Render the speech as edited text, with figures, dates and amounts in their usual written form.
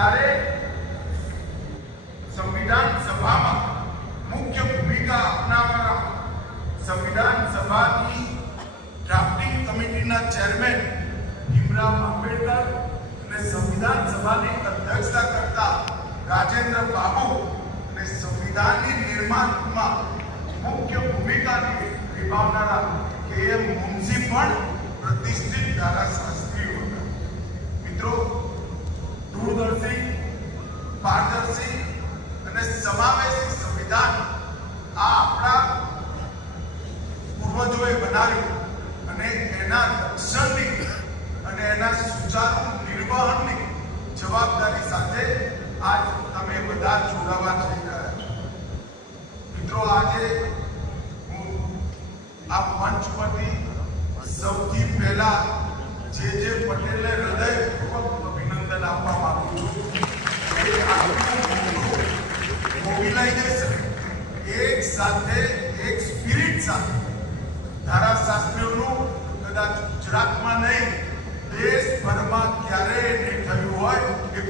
ત્યારે સંવિધાન સભામાં મુખ્ય ભૂમિકા આપનારા સંવિધાન સભાની ડ્રાફ્ટિંગ કમિટીના ચેરમેન ભીમરાવ આંબેડકર અને સંવિધાન સભાની અધ્યક્ષતા કરતા રાજેન્દ્ર બાબુ અને સંવિધાનની નિર્માણમાં મુખ્ય ભૂમિકા નિભાવનારા કે.એમ. મુનશી પણ પ્રતિષ્ઠિત ધારાશાસ્ત્રીઓ હતા. મિત્રો, દૂરદર્શી, પારદર્શી અને સમાવેશી સંવિધાન આ આપણા પૂર્વજોએ બનાવ્યું અને એના રક્ષણની અને એના સુચારુ નિર્વહનની જવાબદારી સાથે આજ તમે બધા જોડાવા જઈ રહ્યા છો. મિત્રો, આજે હું આ મંચ પરથી સૌથી પહેલા જે પટેલને હૃદયપૂર્વક અભિનંદન આપવા માંગુ છું. મોબિલાઇઝેશન એક સાથે, એક સ્પિરિટ સાથે ધારાશાસ્ત્રીઓનું કદાચ ગુજરાતમાં નહીં દેશભરમાં ક્યારેય નહીં થયું હોય એ